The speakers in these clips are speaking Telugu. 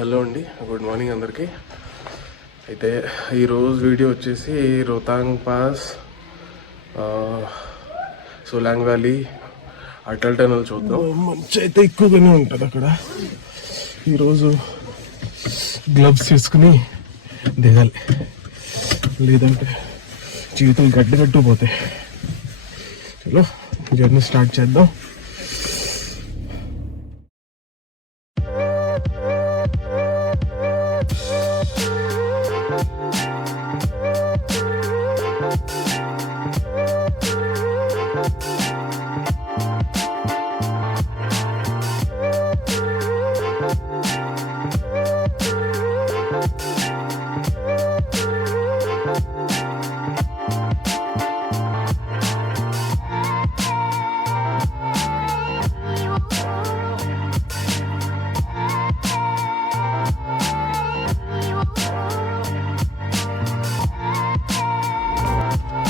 హలో అండి, గుడ్ మార్నింగ్ అందరికీ. అయితే ఈరోజు వీడియో వచ్చేసి Rohtang pass, Solang valley, Atal tunnel చూద్దాం. మంచి అయితే ఎక్కువగానే ఉంటుంది అక్కడ. ఈరోజు గ్లవ్స్ తీసుకుని దిగాలి, లేదంటే జీవితం గడ్డగట్టుకుపోతాయి. చలో జర్నీ స్టార్ట్ చేద్దాం.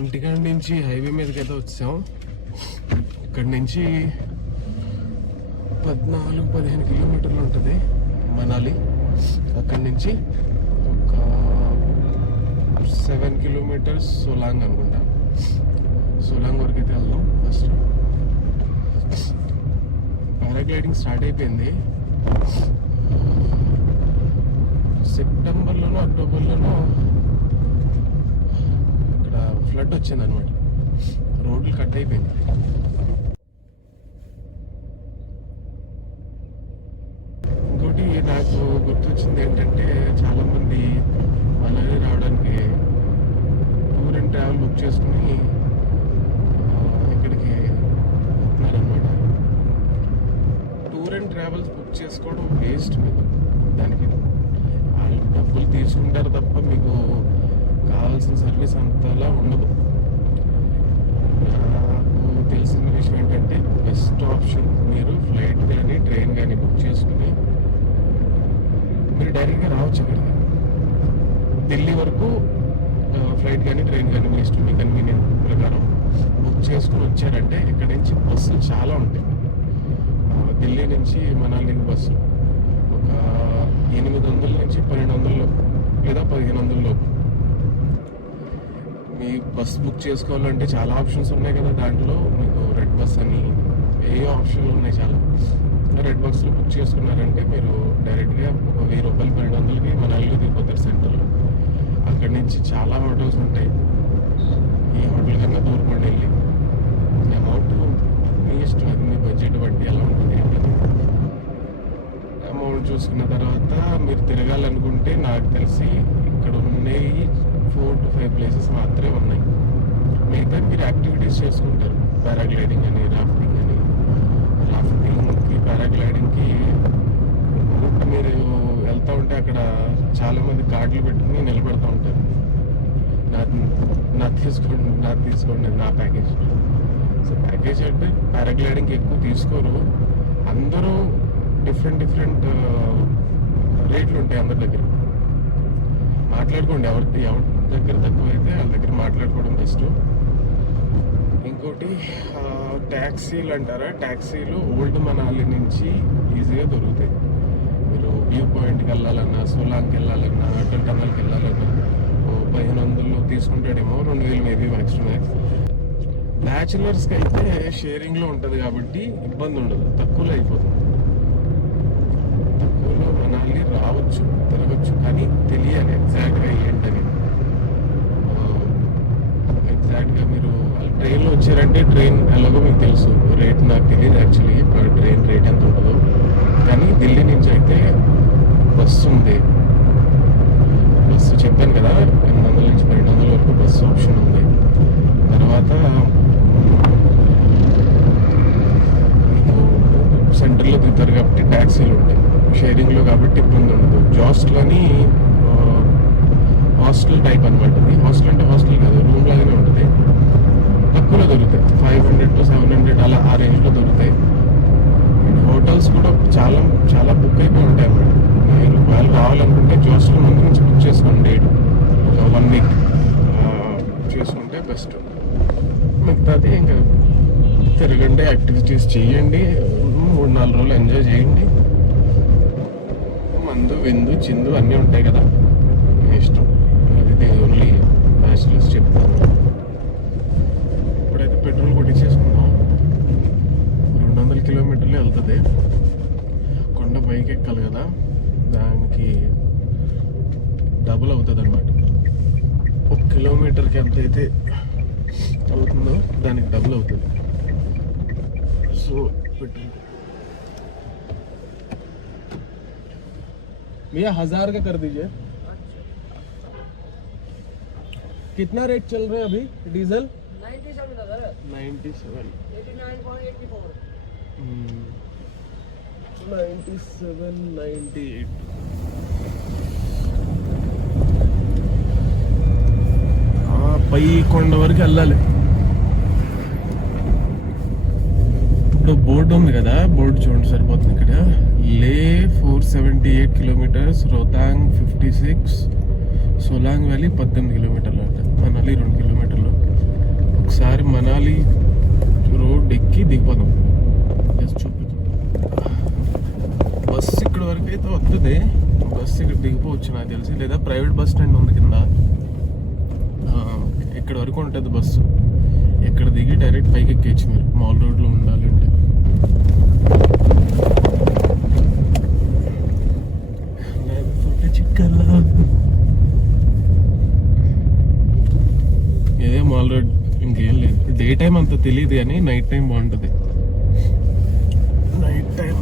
ఇంటికాడ నుంచి హైవే మీదకి అయితే వచ్చాం. ఇక్కడి నుంచి 14-15 కిలోమీటర్లు ఉంటుంది మనాలి. అక్కడి నుంచి ఒక 7 కిలోమీటర్స్ సోలాంగ్ అనుకుంటా. సోలాంగ్ వరకు అయితే వెళ్దాం. ఫస్ట్ పారాగ్లైడింగ్ స్టార్ట్ అయిపోయింది. సెప్టెంబర్లోనో అక్టోబర్లోనో ఫ్లడ్ వచ్చింది అనమాట. రోడ్లు కట్ అయిపోయింది. ఇంకోటి నాకు గుర్తొచ్చింది ఏంటంటే, చాలా మంది మనాలి రావడానికి టూర్ అండ్ ట్రావెల్ బుక్ చేసుకుని ఇక్కడికి వస్తున్నారనమాట. టూర్ అండ్ ట్రావెల్స్ బుక్ చేసుకోవడం వేస్ట్. మీకు దానికి వాళ్ళు డబ్బులు తీసుకుంటారు తప్ప మీకు కావాల్సిన సర్వీస్ అంతలా ఉండదు. నాకు తెలిసిన విషయం ఏంటంటే, బెస్ట్ ఆప్షన్ మీరు ఫ్లైట్ కానీ ట్రైన్ కానీ బుక్ చేసుకుని మీరు డైరెక్ట్గా రావచ్చు. అక్కడ ఢిల్లీ వరకు ఫ్లైట్ కానీ ట్రైన్ కానీ మీ ఇష్టం, మీ కన్వీనియన్స్ ప్రకారం బుక్ చేసుకుని వచ్చారంటే ఇక్కడ నుంచి బస్సులు చాలా ఉంటాయి. ఢిల్లీ నుంచి మనాలికి బస్సు ఒక 800 నుంచి 1200 లేదా 1500 మీ బస్ బుక్ చేసుకోవాలంటే చాలా ఆప్షన్స్ ఉన్నాయి కదా. దాంట్లో మీకు రెడ్ బస్ అని ఏ ఆప్షన్లు ఉన్నాయి చాలా. రెడ్ బస్లో బుక్ చేసుకున్నారంటే మీరు డైరెక్ట్గా ఒక 1000 రూపాయలు 1200కి మనాలిలో దిగిపోతారు సెంటర్లో. అక్కడి నుంచి చాలా హోటల్స్ ఉంటాయి. ఈ హోటల్ కన్నా దూరపడి వెళ్ళి అమౌంట్ మీ ఇష్టం, అది మీ బడ్జెట్ బట్టి ఎలా ఉంటుంది ఏంటది. అమౌంట్ చూసుకున్న తర్వాత మీరు తిరగాలనుకుంటే నాకు తెలిసి ఇక్కడ ఉన్నాయి 4 to 5 ప్లేసెస్ మాత్రమే ఉన్నాయి. మిగతా మీరు యాక్టివిటీస్ చేసుకుంటారు. పారాగ్లైడింగ్ అని, రాఫ్టింగ్ అని. రాఫ్టింగ్కి, పారాగ్లైడింగ్కి మీరు వెళ్తూ ఉంటే అక్కడ చాలామంది కార్డులు పెట్టుకుని నిలబెడుతూ ఉంటారు. నాది తీసుకోండి నా ప్యాకేజ్. సో ప్యాకేజ్ అంటే పారాగ్లైడింగ్కి ఎక్కువ తీసుకోరు. అందరూ డిఫరెంట్ రేట్లు ఉంటాయి అందరి దగ్గర. మాట్లాడుకోండి, ఎవరి దగ్గర తక్కువైతే వాళ్ళ దగ్గర మాట్లాడుకోవడం బెస్ట్. ఇంకోటి ట్యాక్సీలు అంటారా, ట్యాక్సీలు ఓల్డ్ మనాలి నుంచి ఈజీగా దొరుకుతాయి. మీరు వ్యూ పాయింట్కి వెళ్ళాలన్నా, సోలాంగ్కి వెళ్ళాలన్నా, అటల్ టనల్కి వెళ్ళాలన్నా 1500 తీసుకుంటాడేమో, 2000 మేబీ మ్యాక్స్. బ్యాచులర్స్కి అయితే షేరింగ్లో ఉంటుంది కాబట్టి ఇబ్బంది ఉండదు, తక్కువలో అయిపోతుంది. తక్కువలో మనాలి రావచ్చు, తిరగచ్చు, కానీ తెలియాలి ఎగ్జాక్ట్గా ఏంటని. ఎగ్జాక్ట్గా మీరు ట్రైన్లో వచ్చారంటే ట్రైన్ ఎలాగో మీకు తెలుసు. రేట్ నాకు తెలియదు యాక్చువల్లీ, ట్రైన్ రేట్ ఎంత ఉంటుందో. కానీ ఢిల్లీ నుంచి అయితే బస్సు ఉంది. బస్సు చెప్పాను కదా, 800 నుంచి 1200 వరకు బస్సు ఆప్షన్ ఉంది. తర్వాత మీకు సెంటర్లో దిగుతారు కాబట్టి ట్యాక్సీలు ఉంటాయి. షేరింగ్లో కాబట్టి ఇబ్బంది ఉండదు. జాస్ట్లోని హాస్టల్ టైప్ అనమాట. హాస్టల్ అంటే హాస్టల్ కాదు, రూమ్ లాగానే ఉంటుంది. తక్కువలో దొరుకుతాయి, 500 to 700 అలా ఆ రేంజ్లో దొరుకుతాయి. హోటల్స్ కూడా చాలా బుక్ అయిపోయి ఉంటాయి అన్నమాట. మీరు వాళ్ళు రావాలనుకుంటే జాస్ట్లో ముందు నుంచి బుక్ చేసుకోండి. డేట్ 1 week చేసుకుంటే బెస్ట్. మిగతాది ఇంకా తిరగండి, యాక్టివిటీస్ చేయండి, 3-4 రోజులు ఎంజాయ్ చేయండి. సింధు విందు చిందు అన్నీ ఉంటాయి కదా, మీ ఇష్టం. అది ఓన్లీ బ్యాచిలర్స్ చెప్తాను. ఇప్పుడైతే పెట్రోల్ కొట్టించేసుకున్నాం. 200 కిలోమీటర్లే వెళ్తుంది. కొండ పైకి ఎక్కాలి కదా, దానికి డబుల్ అవుతుంది అనమాట. 1 కిలోమీటర్కి ఎంత అయితే అవుతుందో దానికి డబుల్ అవుతుంది. సో పెట్రోల్ भैया 1000 का कर दीजिए. कितना रेट चल रहे हैं अभी डीजल? 97 98. పై కొండ వరకు వెళ్ళాలి. ఇప్పుడు బోర్డు ఉంది కదా, బోర్డు చూడండి సరిపోతుంది. ఇక్కడ లే 478 కిలోమీటర్స్, రోహతాంగ్ 56, సోలాంగ్ వ్యాలీ 18 కిలోమీటర్లు అంట, మనాలి 2 కిలోమీటర్లు. ఒకసారి మనాలి రోడ్ ఎక్కి దిగిపోదాం. చూపిద్దాం. బస్సు ఇక్కడ వరకు అయితే వస్తుంది. బస్సు ఇక్కడ దిగిపోవచ్చు నాకు తెలిసి, లేదా ప్రైవేట్ బస్ స్టాండ్ ఉంది కింద, ఇక్కడ వరకు ఉంటుంది బస్సు. ఇక్కడ దిగి డైరెక్ట్ పైకి ఎక్కేయచ్చు మీరు, మాల్ రోడ్లో ఉండాలి అంటే. ఇదే మాల్ రోడ్, ఇంకేం లేదు. డే టైం అంత తెలియదు కానీ నైట్ టైం బాగుంటుంది. నైట్ టైం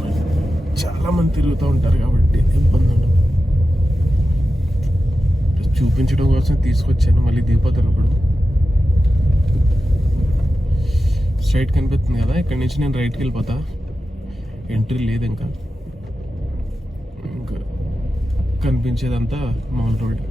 చాలా మంది తిరుగుతూ ఉంటారు కాబట్టి ఇబ్బంది ఉండదు. చూపించడం కోసం తీసుకొచ్చాను, మళ్ళీ దిగిపోతాను. ఇప్పుడు స్ట్రైట్ కనిపిస్తుంది కదా, ఇక్కడ నుంచి నేను రైట్కి వెళ్ళిపోతా. ఎంట్రీ లేదు ఇంకా కనిపించేదంతా మాల్ రోడ్.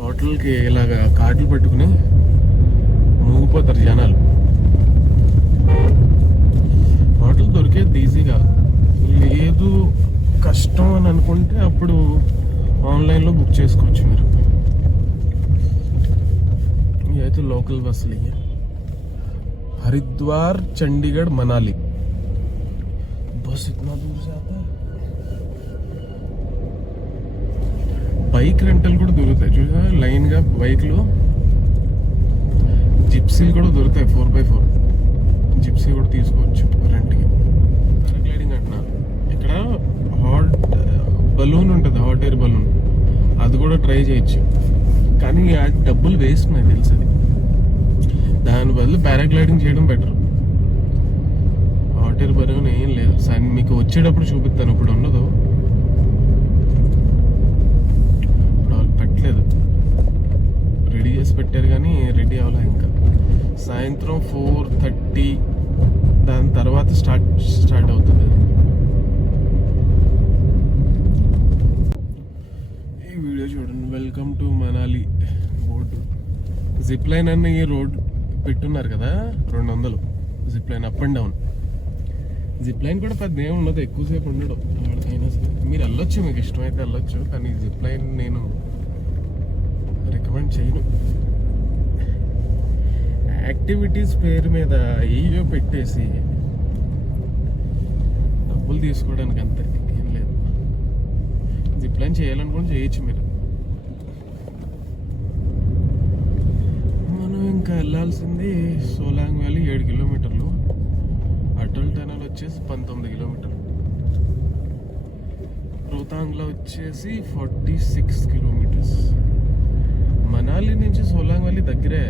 హోటల్కి ఇలాగా కార్డులు పట్టుకుని మూగిపోతారు జనాలు. హోటల్ దొరికేది ఈజీగా, లేదు కష్టం అని అనుకుంటే అప్పుడు ఆన్లైన్లో బుక్ చేసుకోవచ్చు మీరు. అయితే లోకల్ బస్సులు ఇవి. హరిద్వార్ చండీగఢ్ మనాలి బస్ ఇतना दूर से आता है. బైక్ రెంటల్ కూడా దొరుకుతాయి చూసా, లైన్గా బైక్లు. జిప్సీలు కూడా దొరుకుతాయి, 4x4 జిప్సీ కూడా తీసుకోవచ్చు రెంట్కి. పారాగ్లైడింగ్ అంటున్నారు. ఇక్కడ హాట్ బలూన్ ఉంటుంది, హాట్ ఎయిర్ బలూన్, అది కూడా ట్రై చేయొచ్చు. కానీ ఆ డబ్బులు వేస్ట్ నాకు తెలుసు. అది దాని బదులు పారాగ్లైడింగ్ చేయడం బెటర్. హాట్ ఎయిర్ బలూన్ ఏం లేదు, మీకు వచ్చేటప్పుడు చూపిస్తాను. ఇప్పుడు ఉండదు, ఇప్పుడు వాళ్ళు పెట్టలేదు, రెడీ చేసి పెట్టారు కానీ రెడీ అవ్వలే ఇంకా. సాయంత్రం 4:30 దాని తర్వాత స్టార్ట్ అవుతుంది. ఈ వీడియో చూడండి. Welcome to Manali board. Zip line అన్న ఈ రోడ్ పెట్టున్నారు కదా, 200 zip line up and down. Zip line కూడా పెద్ద ఏమి ఉండదు, ఎక్కువసేపు ఉండడం. అయినా సరే మీరు వెళ్ళొచ్చు, మీకు ఇష్టమైతే వెళ్ళొచ్చు. కానీ జిప్ లైన్ నేను రికమెండ్ చేయను. యాక్టివిటీస్ పేరు మీద ఏయో పెట్టేసి డబ్బులు తీసుకోవడానికి అంతే, ఏం లేదు. జిప్ లైన్ చేయాలనుకుని చేయొచ్చు మీరు. మనం ఇంకా వెళ్ళాల్సింది సోలాంగ్ వ్యాలీ 7 కిలోమీటర్లు, అటల్ టనల్ వచ్చేసి 19 కిలోమీటర్లు, రోహతాంగ్లో వచ్చేసి 46 కిలోమీటర్స్. మనాలి నుంచి సోలాంగ్ వ్యాలీ దగ్గరే.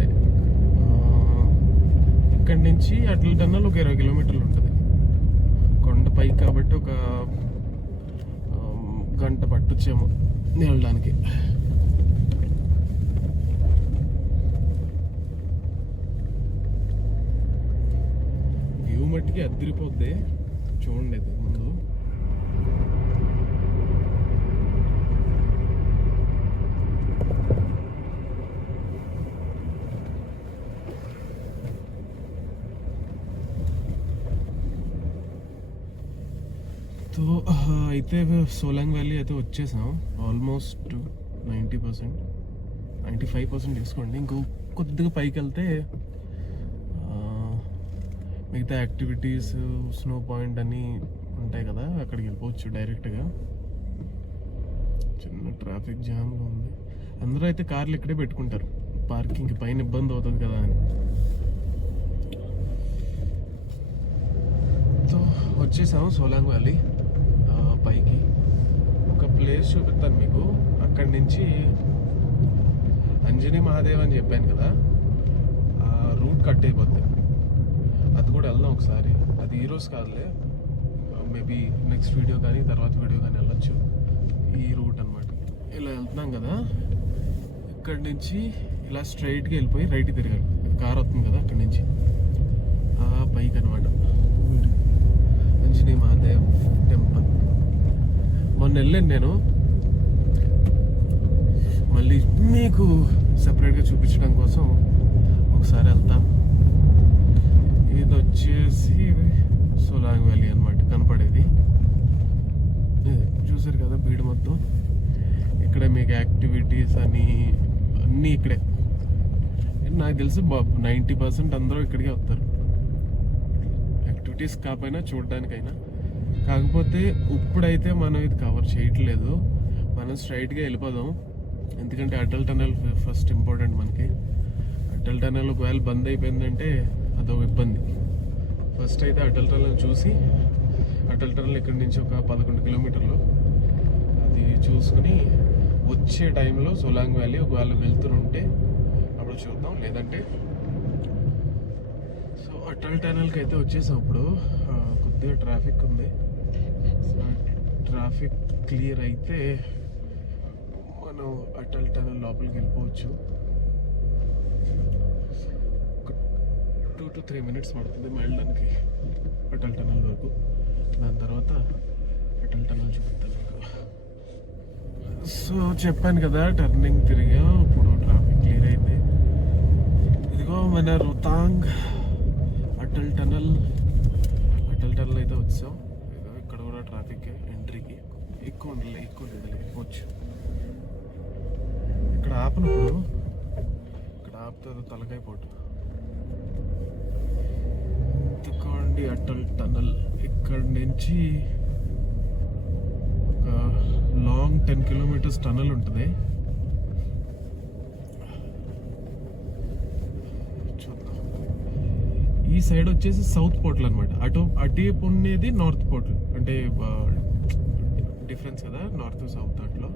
ఇక్కడి నుంచి అటల్ టన్నల్ ఒక 20 కిలోమీటర్లు ఉంటుంది. కొండపై కాబట్టి ఒక గంట పట్టొచ్చేమో వెళ్ళడానికి. వ్యూ మట్టికి అద్దరిపోద్ది చూడండి. అయితే ముందు అయితే సోలాంగ్ వ్యాలీ అయితే వచ్చేసాం ఆల్మోస్ట్ 90%. 95% తీసుకోండి. ఇంకో కొద్దిగా పైకి వెళ్తే మిగతా యాక్టివిటీస్, స్నో పాయింట్ అని ఉంటాయి కదా, అక్కడికి వెళ్ళిపోవచ్చు డైరెక్ట్గా. చిన్న ట్రాఫిక్ జామ్గా ఉంది. అందరూ అయితే కార్లు ఇక్కడే పెట్టుకుంటారు, పార్కింగ్ పైన ఇబ్బంది అవుతుంది కదా అని. సో వచ్చేసాము సోలాంగ్ వ్యాలీ పైకి. ఒక ప్లేస్ చూపిస్తాను మీకు. అక్కడి నుంచి అంజనీ మహాదేవ్ అని చెప్పాను కదా, ఆ రూట్ కట్ అయిపోద్ది. అది కూడా వెళ్దాం ఒకసారి. అది ఈరోజు కాదులే, మేబీ నెక్స్ట్ వీడియో కానీ తర్వాత వీడియో కానీ వెళ్ళొచ్చు. ఈ రూట్ అనమాట. ఇలా వెళ్తున్నాం కదా, ఇక్కడి నుంచి ఇలా స్ట్రైట్గా వెళ్ళిపోయి రైట్కి తిరగాలి. కార్ వస్తుంది కదా అక్కడి నుంచి పైకి అనమాట. అంజనీ మహాదేవ్ టెంపుల్ మొన్న వెళ్ళాను నేను, మళ్ళీ మీకు సెపరేట్గా చూపించడం కోసం ఒకసారి వెళ్తాను. ఇది వచ్చేసి సోలాంగ్ వ్యాలీ అనమాట కనపడేది. చూసారు కదా బీడు మొత్తం. ఇక్కడ మీకు యాక్టివిటీస్ అని అన్నీ ఇక్కడే. నాకు తెలిసి 90% అందరూ ఇక్కడికే వస్తారు, యాక్టివిటీస్ కాకపోయినా చూడడానికైనా. కాకపోతే ఇప్పుడైతే మనం ఇది కవర్ చేయట్లేదు, మనం స్ట్రైట్గా వెళ్ళిపోదాం. ఎందుకంటే అటల్ టనల్ ఫస్ట్ ఇంపార్టెంట్ మనకి. అటల్ టనల్ ఒకవేళ బంద్ అయిపోయిందంటే అదొక ఇబ్బంది. ఫస్ట్ అయితే అటల్ టనల్ చూసి, అటల్ టనల్ ఇక్కడి నుంచి ఒక 11 కిలోమీటర్లు, అది చూసుకుని వచ్చే టైంలో సోలాంగ్ వ్యాలీ ఒకవేళ వెళ్తుంటే అప్పుడు చూద్దాం. లేదంటే సో అటల్ టనల్కి అయితే వచ్చేసాం. ఇప్పుడు కొద్దిగా ట్రాఫిక్ ఉంది. ట్రాఫిక్ క్లియర్ అయితే మనం అటల్ టనల్ లోపలికి వెళ్ళిపోవచ్చు. 2 to 3 minutes పడుతుంది వెళ్ళడానికి అటల్ టనల్ వరకు. దాని తర్వాత అటల్ టనల్ చూపిస్తాను మీకు. సో చెప్పాను కదా టర్నింగ్ తిరిగా, ఇప్పుడు ట్రాఫిక్ క్లియర్ అయింది. ఇదిగో మన రోతాంగ్ అటల్ టనల్ అయితే వచ్చాం. ఇక్కడ కూడా ట్రాఫిక్ ఎంట్రీకి ఎక్కువ వెళ్ళిపోవచ్చు. ఇక్కడ ఆపినప్పుడు ఇక్కడ ఆపుతుంది తలకాయ పోటు. ఎత్తుకోండి అటల్ టనల్. ఇక్కడ నుంచి ఒక లాంగ్ 10 kilometers టనల్ ఉంటుంది. చూద్దాం. ఈ సైడ్ వచ్చేసి సౌత్ పోర్టల్ అనమాట. అటువైపు ఉండేది నార్త్ పోర్టల్. అంటే డిఫరెన్స్ కదా నార్త్ సౌత్. అట్లా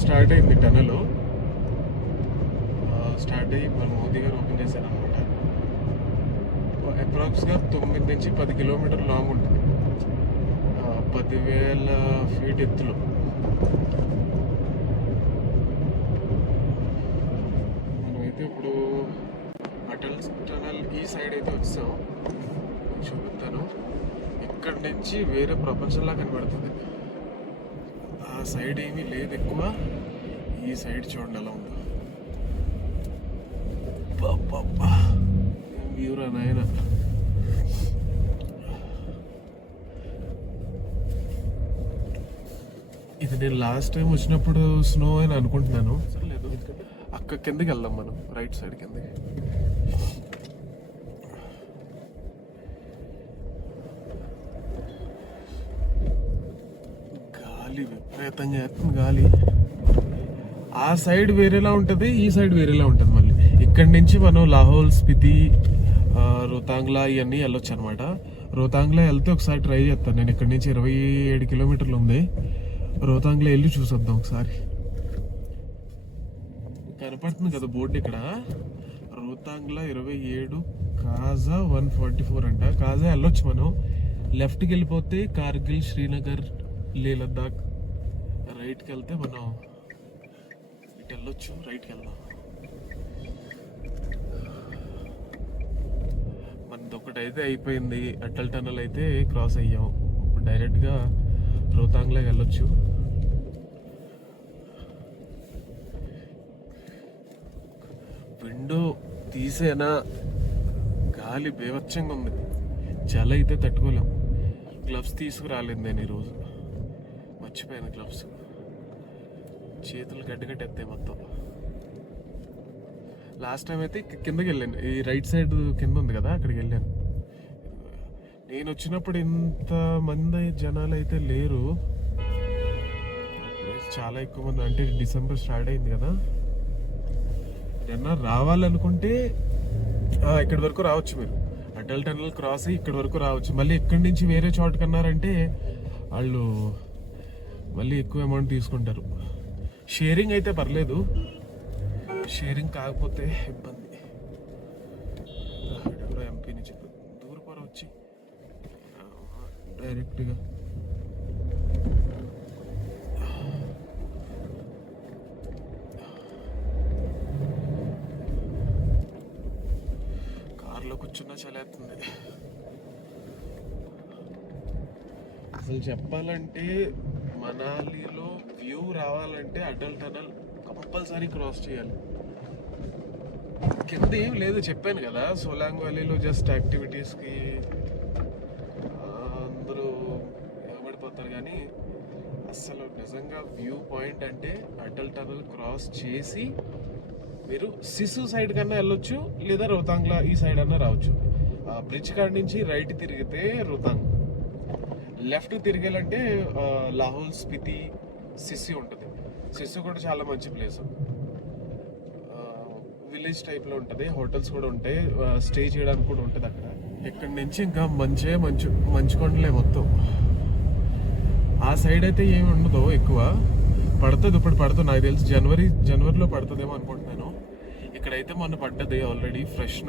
స్టార్ట్ అయింది టనల్. స్టార్ట్ అయ్యి మన మోదీ గారు ఓపెన్ చేశారు అనమాట. అప్రాక్స్గా 9 నుంచి 10 kilometers లాంగ్ ఉంటుంది. 10,000 feet ఎత్తులో. మనమైతే ఇప్పుడు అటల్ టనల్ ఈ సైడ్ అయితే వచ్చాం. చూపిస్తాను. ఇక్కడ నుంచి వేరే ప్రపంచంలా కనబడుతుంది. ఆ సైడ్ ఏమీ లేదు ఎక్కువ. ఈ సైడ్ చూడండి ఎలా ఉందో. వ్యూరా నాయన. ఇది నేను లాస్ట్ టైం వచ్చినప్పుడు స్నో అని అనుకుంటున్నాను. లేదు, అక్క కిందకి వెళ్దాం మనం, రైట్ సైడ్ కిందకి. గాలి విపరీతంగా వేస్తుంది గాలి. ఆ సైడ్ వేరేలా ఉంటుంది, ఈ సైడ్ వేరేలా ఉంటుంది. మళ్ళీ ఇక్కడి నుంచి మనం లాహోల్, స్పితి, రోతాంగ్లా ఇవన్నీ వెళ్ళొచ్చు అనమాట. రోతాంగ్లా వెళ్తే ఒకసారి ట్రై చేస్తాను నేను. ఇక్కడి నుంచి 27 kilometers ఉంది. రోతాంగ్లా వెళ్ళి చూసొద్దాం ఒకసారి. కనపడుతుంది కదా బోర్డు ఇక్కడ, రోతాంగ్లా 27, కాజా 144 అంట. కాజా వెళ్ళొచ్చు మనం. లెఫ్ట్కి వెళ్ళిపోతే కార్గిల్, శ్రీనగర్, లే లద్దాఖ్ రైట్కి వెళ్తే మనం ఇటు వెళ్ళొచ్చు. రైట్కి వెళ్దాం. మనది ఒకటి అయితే అయిపోయింది. అటల్ టనల్ అయితే క్రాస్ అయ్యాం. ఇప్పుడు డైరెక్ట్గా రోహతాంగ్లో వెళ్ళొచ్చు. విండో తీసేనా గాలి బేవచ్చంగా ఉంది. చలి అయితే తట్టుకోలేం. గ్లవ్స్ తీసుకురాలేదు నేను ఈరోజు, మర్చిపోయాను గ్లవ్స్. చేతులు గడ్డగట్టేస్తాయి మొత్తం. లాస్ట్ టైం అయితే కిందకి వెళ్ళాను. ఈ రైట్ సైడ్ కింద ఉంది కదా, అక్కడికి వెళ్ళాను. నేను వచ్చినప్పుడు ఇంత మంది జనాలు అయితే లేరు. చాలా ఎక్కువ మంది, అంటే డిసెంబర్ స్టార్ట్ అయింది కదా. ఏమన్నా రావాలనుకుంటే ఇక్కడి వరకు రావచ్చు. మీరు అటల్ టనల్ క్రాస్ అయ్యి ఇక్కడి వరకు రావచ్చు. మళ్ళీ ఇక్కడి నుంచి వేరే చోటుకి అన్నారంటే వాళ్ళు మళ్ళీ ఎక్కువ అమౌంట్ తీసుకుంటారు. షేరింగ్ అయితే పర్లేదు, షేరింగ్ కాకపోతే ఇబ్బంది. ఎవరో ఎంపీ నుంచి దూరపర వచ్చి డైరెక్ట్గా కార్లో కూర్చున్నా చలేస్తుంది. అసలు చెప్పాలంటే మనాలిలో వ్యూ రావాలంటే అటల్ టనల్ కంపల్సరీ క్రాస్ చేయాలి. కింద ఏం లేదు, చెప్పాను కదా. సోలాంగ్ వ్యాలీలో జస్ట్ యాక్టివిటీస్కి అందరూ ఎగబడిపోతారు. కానీ అసలు నిజంగా వ్యూ పాయింట్ అంటే అటల్ టనల్ క్రాస్ చేసి మీరు సిసు సైడ్ కన్నా వెళ్ళొచ్చు, లేదా రోహతాంగ్లా ఈ సైడ్ అన్నా రావచ్చు. ఆ బ్రిడ్జ్ కాడ నుంచి రైట్ తిరిగితే రోహతాంగ్, లెఫ్ట్ తిరిగేలంటే లాహోల్, స్పితి, సిస్సు ఉంటుంది. సిస్సు కూడా చాలా మంచి ప్లేస్. విలేజ్ టైప్లో ఉంటుంది. హోటల్స్ కూడా ఉంటాయి, స్టే చేయడానికి కూడా ఉంటుంది అక్కడ. ఇక్కడ నుంచి ఇంకా మంచు కొండలే మొత్తం. ఆ సైడ్ అయితే ఏమి ఉండదు ఎక్కువ. పడుతుంది, ఇప్పుడు పడుతుంది నాకు తెలిసి జనవరిలో పడుతుందేమో అనుకుంటున్నాను. ఇక్కడైతే మొన్న పడ్డది ఆల్రెడీ. ఫ్రెష్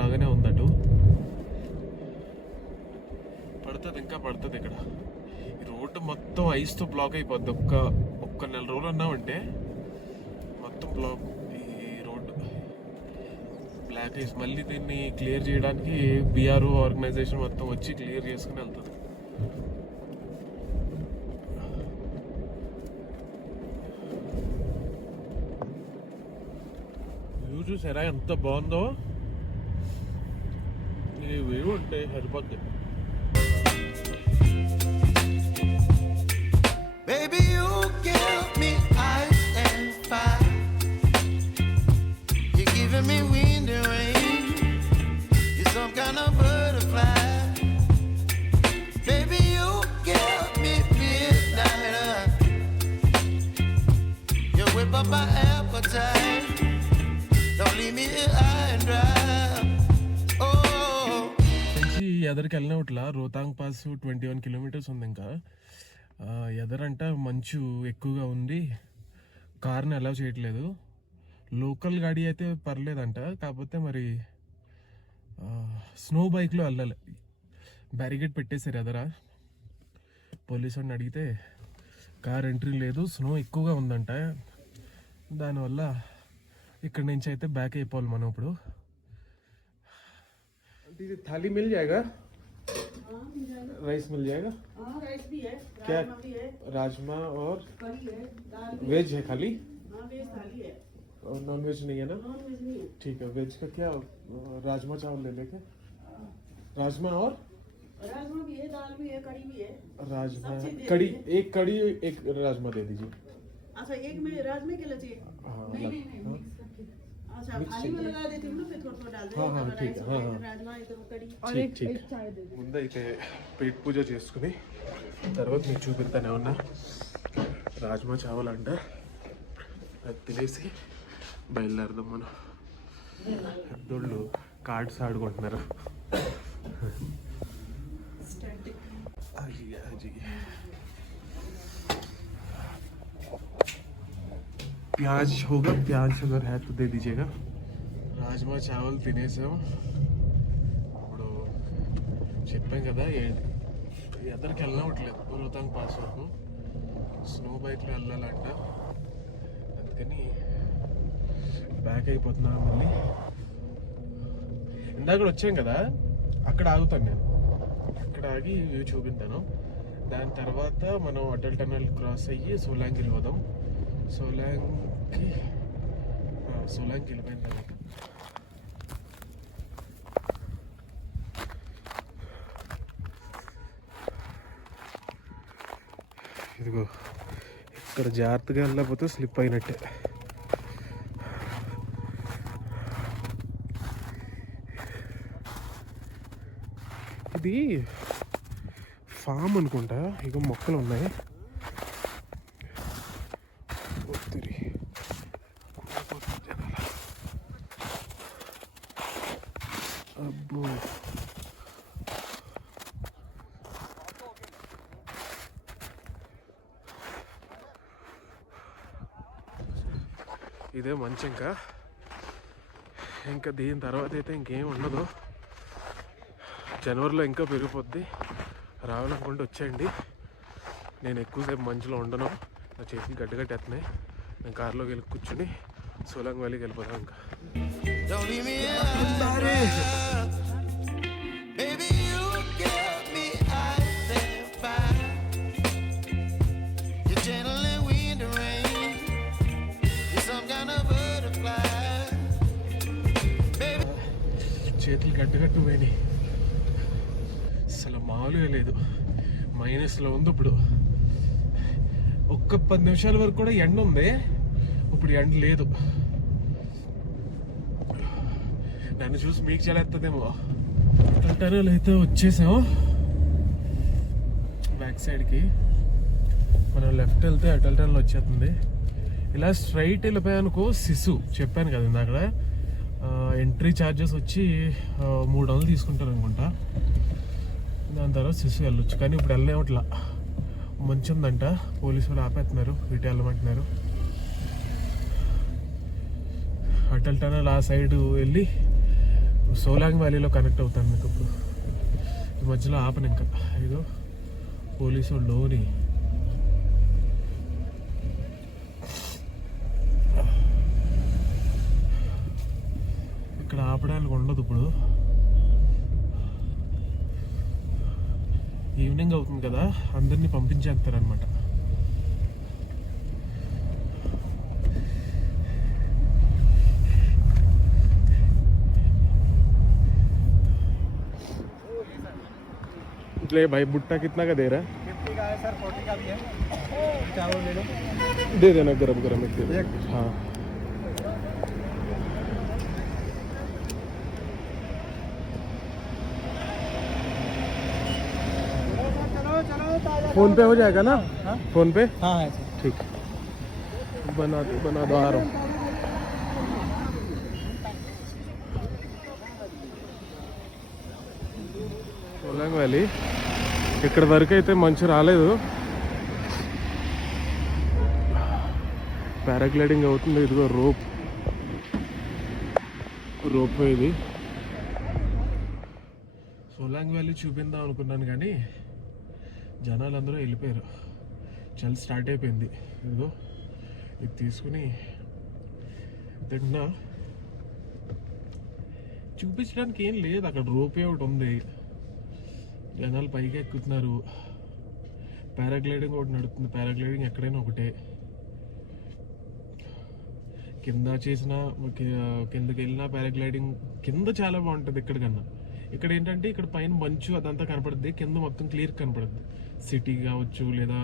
లాగానే ఉందటు. పడుతుంది, ఇంకా పడుతుంది. ఇక్కడ ఈ రోడ్డు మొత్తం ఐస్తో బ్లాక్ అయిపోద్ది. ఒక్క నెల రోజులు అన్నామంటే మొత్తం బ్లాక్. ఈ రోడ్డు బ్లాక్ ఐస్. మళ్ళీ దీన్ని క్లియర్ చేయడానికి బిఆర్ఓ ఆర్గనైజేషన్ మొత్తం వచ్చి క్లియర్ చేసుకుని వెళ్తుంది. వ్యూ చూసారా ఎంత బాగుందో. ఈ వ్యూ ఉంటే సరిపోద్ది. Baby, you give me ice and fire. You're giving me wind and rain. You're some kind of butterfly. Baby, you give me midnight. You whip up my appetite. Don't leave me here high and dry. Oh. ఎదరికి వెళ్ళినట్లా రోహతాంగ్ పాస్ 21 కిలోమీటర్స్ ఉంది. ఇంకా ఎదరంట మంచు ఎక్కువగా ఉంది, కార్ని అలౌ చేయట్లేదు. లోకల్ గాడి అయితే పర్లేదంట. కాకపోతే మరి స్నో బైక్లో వెళ్ళాలి. బ్యారికేడ్ పెట్టేశారు ఎదరా. పోలీసు వాడిని అడిగితే కార్ ఎంట్రీ లేదు, స్నో ఎక్కువగా ఉందంట. దానివల్ల ఇక్కడి నుంచి అయితే బ్యాక్ అయిపోవాలి మనం. ఇప్పుడు థాలీ మిల్ జాయేగా, राइस मिल जाएगा? हाँ राइस भी है, क्या? राजमा भी है, राजमा और करी है, दाल भी वेज है खाली? हाँ वेज थाली है, और नॉन वेज नहीं है ना? नॉन वेज नहीं है। ठीक है। वेज का क्या, राजमा चावल ले लेके? राजमा और राजमा भी है, दाल भी है, कड़ी भी है। राजमा सब चीज़ दे कड़ी, दीजिए। एक कड़ी एक राजमा दे दीजिए। अच्छा एक में राजमे के लिए चाहिए? हाँ नहीं हाँ, नहीं नहीं मिक्स करके। अच्छा मिक्स थाली में चाहिए। लगा देती हूँ ना, फिर थोड़ा थोड़ा डाल हाँ, हाँ, देंगे। ठीक है, हाँ, हाँ। राजमा इधर कड़ी ठीक ठीक। चाय दे दो। ముందైతే పేట్ పూజ చేసుకుని తర్వాత మీకు చూపిస్తానే ఉన్నా. రాజ్మా చావల్ అంట, అది తినేసి బయలుదేరదాం మనం. పెద్దోళ్ళు కార్డ్స్ ఆడుకుంటున్నారు. प्याज होगा, प्याज अगर है तो दे दीजिएगा। రాజ్మా చావల్ తినేసాం. ఇప్పుడు చెప్పాం కదా ఎదరికి వెళ్ళవట్లేదు రోహతాంగ్ పాస్ వరకు. స్నో బైక్లో వెళ్ళాలంట, అందుకని బ్యాక్ అయిపోతున్నా. మళ్ళీ ఇందాక వచ్చాం కదా, అక్కడ ఆగుతాను నేను. అక్కడ ఆగి వ్యూ చూపిస్తాను. దాని తర్వాత మనం అటల్ టనల్ క్రాస్ అయ్యి సోలాంగ్ వెళ్ళిపోదాం. సోలాంగ్కి వెళ్ళిపోయిన తర్వాత ఇదిగో ఇక్కడ జాగ్రత్తగా వెళ్ళకపోతే స్లిప్ అయినట్టే. ఇది ఫామ్ అనుకుంటా, ఇక మొక్కలు ఉన్నాయి. అబ్బో ఇదే మంచి. ఇంకా దీని తర్వాత అయితే ఇంకేం ఉండదు. జనవరిలో ఇంకా పెరిగిపోద్ది. రావాలనుకుంటే వచ్చేయండి. నేను ఎక్కువసేపు మంచులో ఉండను, నా చేతులు గడ్డగట్టేస్తున్నాయి. నేను కార్లోకి వెళ్ళి కూర్చుని సోలాంగ్ వ్యాలీకి వెళ్ళిపోతాను. ఇంకా Don't leave me here. Baby, you give me ice and fire. You're gentle in wind and rain. You're some kind of butterfly. Baby. చేతులు గడ్డగట్టు పోయినాయి. అసలు మామూలుగా లేదు. మైనస్లో ఉంది ఇప్పుడు. ఒక్క 10 నిమిషాల వరకు కూడా ఎండ ఉంది, ఇప్పుడు ఎండ లేదు. నన్ను చూసి మీకు చలేస్తుందేమో. అటల్ టనల్ అయితే వచ్చేసాం. బ్యాక్ సైడ్కి మనం లెఫ్ట్ వెళ్తే అటల్ టనల్ వచ్చేస్తుంది. ఇలా స్ట్రైట్ వెళ్ళిపోయానుకో సిసు చెప్పాను కదా ఇందాక, ఎంట్రీ ఛార్జెస్ వచ్చి 300 తీసుకుంటారు అనుకుంటా. దాని తర్వాత సిసు వెళ్ళొచ్చు. కానీ ఇప్పుడు వెళ్ళలేమట్లా, మంచి ఉందంట. పోలీసు వాళ్ళు ఆపేస్తున్నారు, ఇటు వెళ్ళమంటున్నారు. అటల్ టనల్ ఆ సైడ్ వెళ్ళి సోలాంగ్ వ్యాలీలో కనెక్ట్ అవుతాను మీకు. ఇప్పుడు ఈ మధ్యలో ఆపను ఇంకా. ఇదో పోలీసు వాళ్ళు లోని ఇక్కడ ఆపడానికి ఉండదు. ఇప్పుడు ఈవినింగ్ అవుతుంది కదా, అందరినీ పంపించేస్తారనమాట. ले भाई भुट्टा कितना का दे रहा है? 50 का है सर, 40 का भी है। चावल ले लो, दे देना गरम गरम एक दे देना। हाँ चलो चलो ताजा फोन पे हो जाएगा ना? हाँ? फोन पे हाँ है सर। ठीक, बना दो आ रहा हूँ. సోలాంగ్ వ్యాలీ ఇక్కడ వరకు అయితే మంచు రాలేదు. పారాగ్లైడింగ్ అవుతుంది. ఇదిగో రోప్ ఇది. సోలాంగ్ వ్యాలీ చూపిందాం అనుకున్నాను కానీ జనాలు అందరూ వెళ్ళిపోయారు. చలి స్టార్ట్ అయిపోయింది. ఇదిగో ఇది తీసుకుని తిన్నా. చూపించడానికి ఏం లేదు, అక్కడ రోపే ఒకటి ఉంది. జనాలు పైకి ఎక్కుతున్నారు. పారాగ్లైడింగ్ ఒకటి నడుస్తుంది. పారాగ్లైడింగ్ ఎక్కడైనా ఒకటే. కింద చేసిన కిందకి వెళ్ళినా పారాగ్లైడింగ్ కింద చాలా బాగుంటుంది ఇక్కడ కన్నా. ఇక్కడ ఏంటంటే ఇక్కడ పైన మంచు అదంతా కనపడుద్ది, కింద మొత్తం క్లియర్ కనపడుద్ది. సిటీ కావచ్చు లేదా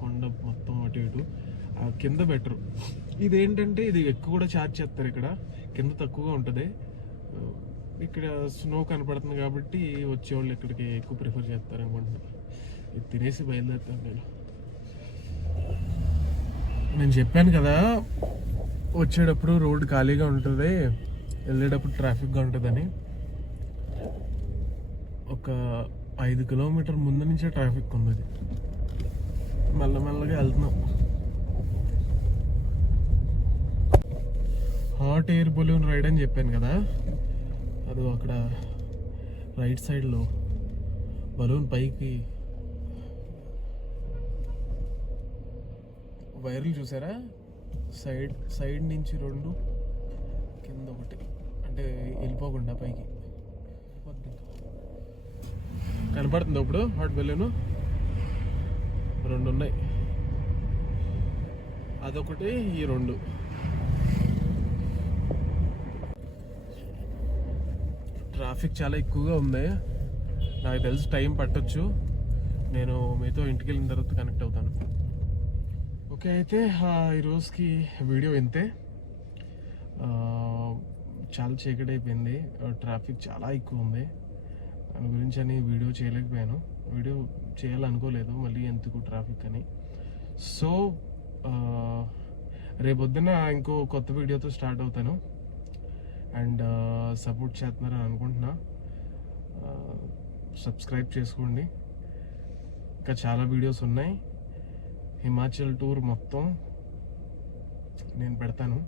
కొండ మొత్తం అటు ఇటు కింద బెటర్. ఇదేంటంటే ఇది ఎక్కువ కూడా ఛార్జ్ చేస్తారు, ఇక్కడ కింద తక్కువగా ఉంటుంది. ఇక్కడ స్నో కనపడుతుంది కాబట్టి వచ్చేవాళ్ళు ఇక్కడికి ఎక్కువ ప్రిఫర్ చేస్తారు అనుకుంటున్నాను. ఇది తినేసి బయలుదేరుతాను నేను చెప్పాను కదా వచ్చేటప్పుడు రోడ్డు ఖాళీగా ఉంటుంది, వెళ్ళేటప్పుడు ట్రాఫిక్గా ఉంటుందని. ఒక 5 కిలోమీటర్ ముందు నుంచే ట్రాఫిక్ ఉంది. మెల్లమెల్లగా వెళ్తున్నాం. హాట్ ఎయిర్ బలూన్ రైడ్ అని చెప్పాను కదా, అది అక్కడ రైట్ సైడ్లో బలూన్ పైకి వైర్లు చూసారా, సైడ్ నుంచి 2, కింద 1, అంటే వెళ్ళిపోకుండా పైకి కనపడుతుంది. ఇప్పుడు హాట్ బెలూను 2 ఉన్నాయి, అదొకటి, ఈ 2. ట్రాఫిక్ చాలా ఎక్కువగా ఉంది. నాకు తెలిసి టైం పట్టొచ్చు. నేను మీతో ఇంటికి వెళ్ళిన తర్వాత కనెక్ట్ అవుతాను. ఓకే, అయితే ఈరోజుకి వీడియో ఇంతే. చాలా చీకటి అయిపోయింది, ట్రాఫిక్ చాలా ఎక్కువ ఉంది. దాని గురించి అని వీడియో చేయలేకపోయాను. వీడియో చేయాలనుకోలేదు, మళ్ళీ ఎందుకు ట్రాఫిక్ అని. సో రేపొద్దున ఇంకో కొత్త వీడియోతో స్టార్ట్ అవుతాను. అండ్ సపోర్ట్ చేస్తున్నారని అనుకుంటున్నా. సబ్స్క్రైబ్ చేసుకోండి. ఇంకా చాలా వీడియోస్ ఉన్నాయి. హిమాచల్ టూర్ మొత్తం నేను పెడతాను.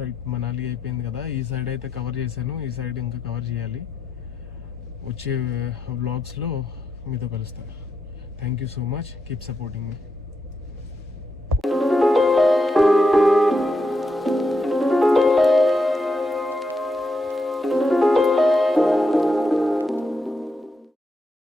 రైట్, మనాలి అయిపోయింది కదా, ఈ సైడ్ అయితే కవర్ చేశాను. ఈ సైడ్ ఇంకా కవర్ చేయాలి. వచ్చే వ్లాగ్స్లో మీతో కలుస్తాను. Thank you so much. Keep supporting me.